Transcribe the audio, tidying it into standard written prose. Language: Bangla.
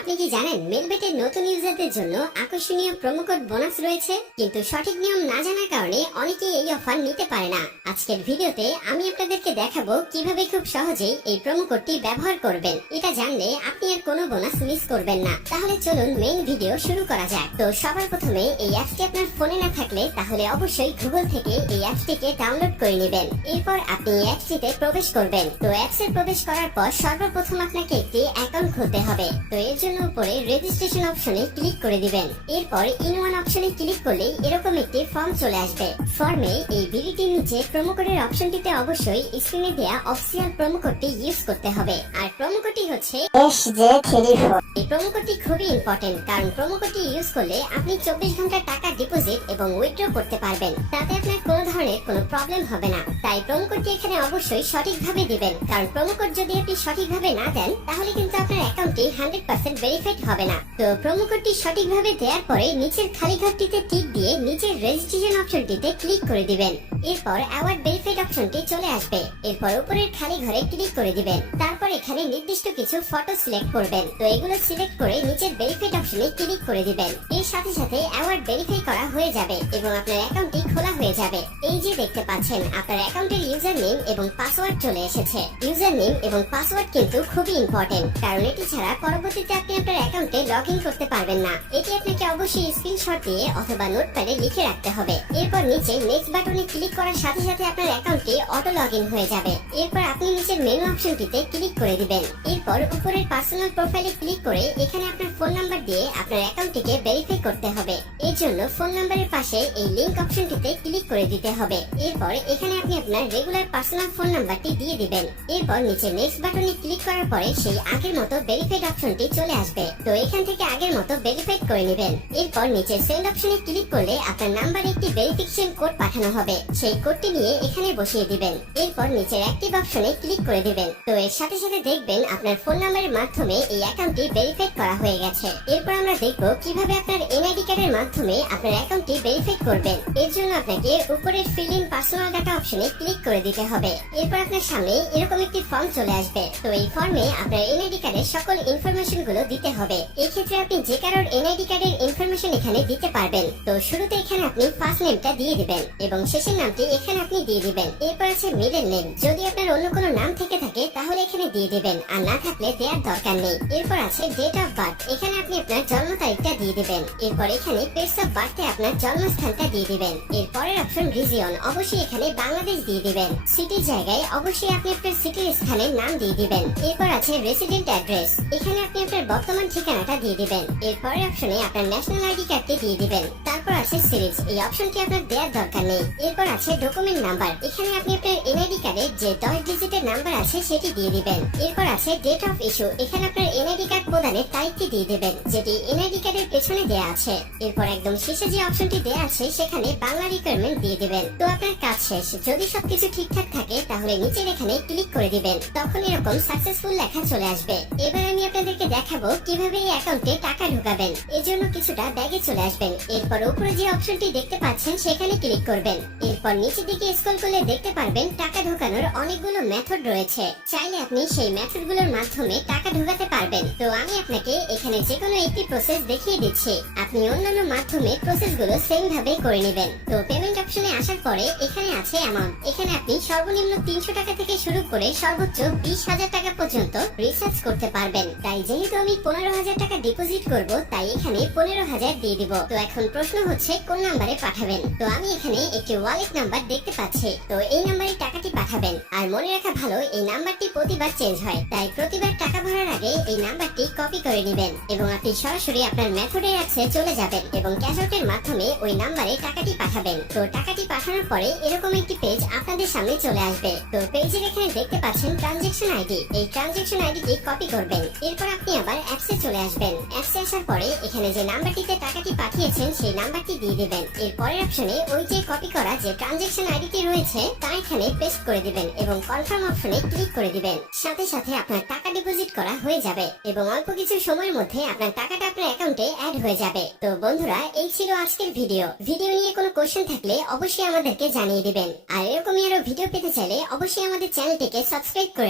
আপনি কি জানেন মেলবেটের নতুন ইউজারদের জন্য আকর্ষণীয় প্রোমো কোড বোনাস রয়েছে, কিন্তু সঠিক নিয়ম না জানার কারণে অনেকেই এই অফার নিতে পারে না। আজকের ভিডিওতে আমি আপনাদেরকে দেখাবো কিভাবে খুব সহজেই এই প্রোমো কোডটি ব্যবহার করবেন। এটা জানলে আপনি আর কোনো বোনাস মিস করবেন না। তাহলে চলুন মেইন ভিডিও শুরু করা যাক। তো সবার প্রথমে এই অ্যাপটি আপনার ফোনে না থাকলে তাহলে অবশ্যই গুগল থেকে এই অ্যাপটিকে ডাউনলোড করে নেবেন। এরপর আপনি এই অ্যাপটিতে প্রবেশ করবেন। তো অ্যাপসে প্রবেশ করার পর সর্বপ্রথম আপনাকে একটি অ্যাকাউন্ট খুলতে হবে। তো এর জন্য উপরে রেজিস্ট্রেশন অপশনে ক্লিক করে দিবেন। এরপর ইন ওয়ান অপশনে ক্লিক করলে এরকম একটি ফর্ম চলে আসবে। ফর্মে এই বিডিটির নিচে প্রোমো কোডের অপশনটিতে অবশ্যই স্ক্রিনে দেয়া অফিসিয়াল প্রোমো কোডটি ইউজ করতে হবে। আর প্রোমো কোডটি হচ্ছে SJ34। এই প্রোমো কোডটি খুবই ইম্পর্টেন্ট, কারণ প্রোমো কোডটি ইউজ করলে আপনি 24 ঘন্টা টাকা ডিপোজিট এবং উইথড্র করতে পারবেন। তাতে আপনার কোনো ধরনের কোনো প্রবলেম হবে না। তাই প্রোমো কোডটি এখানে অবশ্যই সঠিকভাবে দিবেন, কারণ প্রোমো কোড যদি আপনি সঠিকভাবে না দেন তাহলে কিন্তু আপনার অ্যাকাউন্টটি 100% ভেরিফাইড হবে না। তো প্রোমো কোডটি সঠিকভাবে দেওয়ার পরে নিচের খালি ঘরটিতে টিক দিয়ে নিচের রেজিস্ট্রেশন অপশনটিতে ক্লিক করে দিবেন। এরপর অ্যাওয়ার্ড ভেরিফাইড অপশনটি চলে আসবে। এরপর উপরের খালি ঘরে ক্লিক করে দিবেন। তারপর এখানে নির্দিষ্ট কিছু ফটো সিলেক্ট করবেন। তো এগুলো সিলেক্ট করে নিচের ভেরিফাইড অপশনে ক্লিক করে দিবেন। এর সাথে সাথে অ্যাওয়ার্ড ভেরিফাই করা হয়ে যাবে এবং আপনার অ্যাকাউন্টটি খোলা হয়ে যাবে। এই যে দেখতে পাচ্ছেন আপনার অ্যাকাউন্টের ইউজার নেম এবং পাসওয়ার্ড চলে এসেছে। ইউজার নেম এবং পাসওয়ার্ড কিন্তু খুবই ইম্পর্টেন্ট, কারণ এটি ছাড়া পরবর্তীতে আপনি আপনার অ্যাকাউন্টে লগ ইন করতে পারবেন না। এটি আপনাকে অবশ্যই স্ক্রিনশট দিয়ে অথবা নোটপ্যাডে লিখে রাখতে হবে। এরপর নিচে নেক্সট বাটনে ক্লিক করার সাথে সাথে আপনার অ্যাকাউন্টটি অটো লগ ইন হয়ে যাবে। এরপর আপনি নিচের মেনু অপশনটিতে ক্লিক করে দিবেন। এরপর উপরের পার্সোনাল প্রোফাইলে ক্লিক করে এখানে আপনার ফোন নাম্বার দিয়ে আপনার অ্যাকাউন্টটিকে ভেরিফাই করতে হবে। এর জন্য ফোন নাম্বারের পাশে এই লিংক অপশনটিতে ক্লিক করে দিতে হবে। এরপর এখানে আপনি আপনার রেগুলার পার্সোনাল ফোন নাম্বারটি দিয়ে দিবেন। এরপর নিচে নেক্সট বাটনে ক্লিক করার পরে সেই আগের মতো ভেরিফাইড অপশনটি চলে আসবে। তো এখান থেকে আগের মতো ভেরিফাইড করে নেবেন। এরপর নিচে সেন্ড অপশনে ক্লিক করলে আপনার নাম্বারে একটি ভেরিফিকেশন কোড পাঠানো হবে। সেই কোডটি নিয়ে এখানে বসিয়ে দিবেন। এরপর নিচের অ্যাক্টিভ অপশনে ক্লিক করে দিবেন। তো এর সাথে সাথে দেখবেন আপনার ফোন নাম্বারের মাধ্যমে এই অ্যাকাউন্টটি ভেরিফাইড করা হয়ে গেছে। এরপর আমরা দেখব কিভাবে আপনার এনআইডি কার্ডের মাধ্যমে আপনার অ্যাকাউন্টটি ভেরিফাইড করবেন। এর জন্য আপনাকে উপরের ফিল ইন পার্সোনাল ডাটা অপশনে ক্লিক করে দিতে হবে। এরপর আপনার সামনে এরকম একটি ফর্ম চলে আসবে। তো এই ফর্মে আপনার এনআইডি কার্ডের সকল ইনফরমেশন গুলো দিতে হবে। এই ক্ষেত্রে আপনি যে কারোর এনআইডি কার্ডের ইনফরমেশন এখানে দিতে পারবেন। তো শুরুতে এখানে আপনি ফার্স্ট নেমটা দিয়ে দিবেন এবং শেষের নামটি এখানে আপনি দিয়ে দিবেন। এরপর আছে মিডল নেম। যদি আপনার অন্য কোনো নাম থেকে থাকে তাহলে এখানে দিয়ে দিবেন, আর না থাকলে দেওয়ার দরকার নেই। এরপর আছে ডেট অফ বার্থ। এখানে আপনি আপনার জন্ম তারিখটা দিয়ে দিবেন। এরপর এখানে প্লেস অফ বার্থে আপনার জন্মস্থানটা দিয়ে দিবেন। এরপরের অপশন রিজিয়ন, অবশ্যই এখানে বাংলাদেশ দিয়ে দিবেন। সিটির জায়গায় অবশ্যই আপনি আপনার সিটির স্থানের নাম দিয়ে দিবেন। এরপর আছে রেসিডেন্ট অ্যাড্রেস। এখানে আপনি আপনার বর্তমান ঠিকানাটা দিয়ে দিবেন। এরপরের অপশনে আপনার ন্যাশনাল আইডি কার্ডটি দিয়ে দিবেন। তারপর আছে সিরিজ, এই অপশনটি আপনার দেওয়ার দরকার নেই। এরপর আছে ডকুমেন্ট নাম্বার। এখানে আপনি আপনার এনআইডি কার্ডে যে 10 ডিজিটের নাম্বার আছে সেটি দিয়ে দিবেন। এরপর আছে ডেট অফ ইস্যু। এখানে আপনার এনআইডি কার্ড প্রদানের তারিখটি দিয়ে দিবেন, যেটি এনআইডি কার্ডের পেছনে দেয়া আছে। এরপর একদম শেষে যে অপশনটি দেয়া আছে সেখানে বাংলা রিকোয়ারমেন্ট দিয়ে দিবেন। তো আপনার কাজ শেষ। যদি সবকিছু ঠিকঠাক থাকে তাহলে নিচের এখানে ক্লিক করে দিবেন। তখন এরকম সাকসেসফুল লেখা চলে আসবে। এবার আমি আপনাদেরকে দেখাবো কিভাবে এই অ্যাকাউন্টে টাকা ঢোকাবেন। এর জন্য কিছুটা ব্যাগে চলে আসবেন। এরপর উপরে যে অপশনটি দেখতে পাচ্ছেন সেখানে ক্লিক করবেন। এরপর নিচের দিকে স্ক্রল করলে দেখতে পারবেন টাকা ঢোকানোর অনেকগুলো মেথড রয়েছে। চাইলে আপনি সেই মেথডগুলোর মাধ্যমে টাকা ঢোকাতে পারবেন। তো আমি আপনাকে এখানে যে কোনো একটি প্রসেস দেখিয়ে দিচ্ছি। আপনি অন্যান্য মাধ্যমে প্রসেসগুলো সেম ভাবে করে নেবেন। তো পেমেন্ট অপশনে আসার পরে এখানে আছে অ্যামাউন্ট। এখানে আপনি সর্বনিম্ন 300 টাকা থেকে শুরু করে সর্বোচ্চ 20,000 টাকা পর্যন্ত রিচার্জ করতে পারবেন। তাই যেহেতু আমি 15,000 টাকা ডিপোজিট করব, তাই এখানে 15,000 দিয়ে দিব। তো এখন প্রশ্ন হচ্ছে কোন নাম্বারে পাঠাবেন। তো আমি এখানে একটি ওয়ালেট নাম্বার দেখতে পাচ্ছি। তো এই নাম্বারে টাকাটি পাঠাবেন। আর মনে রাখা ভালো, এই নাম্বারটি প্রতিবার চেঞ্জ হয়, তাই প্রতিবার টাকা ভরার আগে এই নাম্বারটি কপি করে নেবেন এবং আপনি সরাসরি আপনার মেথডের অ্যাপসে চলে যাবেন এবং ক্যাশ আউটের মাধ্যমে ওই নাম্বারে টাকাটি পাঠাবেন। তো টাকাটি পাঠানোর পরে এরকম একটি পেজ আপনাদের সামনে চলে আসবে। তো পেজের এখানে দেখতে পাচ্ছেন ট্রানজাকশন আইডি। এই ট্রানজাকশন আইডিটি কপি করবেন। এরপর আপনি আবার অ্যাপসে চলে আসবেন। অ্যাপসে আসার পরে এখানে যে নাম্বারটিতে টাকাটি পাঠিয়েছেন সেই নাম্বারটি দিয়ে দিবেন। এরপরের অপশনে ওই যে কপি করা যে ট্রানজাকশন আইডিটি রয়েছে তা এখানে পেস্ট করে দিবেন এবং কনফার্ম অপশনে ক্লিক করে দিবেন। সাথে সাথে আপনার টাকা ডিপোজিট করা হয়ে যাবে এবং অল্প কিছু সময়ের মধ্যে আপনার টাকাটা আপনার অ্যাকাউন্টে অ্যাড হয়ে যাবে। তো বন্ধুরা, এই ছিল আজকের ভিডিও। ভিডিও নিয়ে কোনো কোশ্চেন থাকলে অবশ্যই আমাদেরকে জানিয়ে দিবেন। আর এরকমই আরো ভিডিও পেতে চাইলে অবশ্যই আমাদের চ্যানেলটিকে সাবস্ক্রাইব করে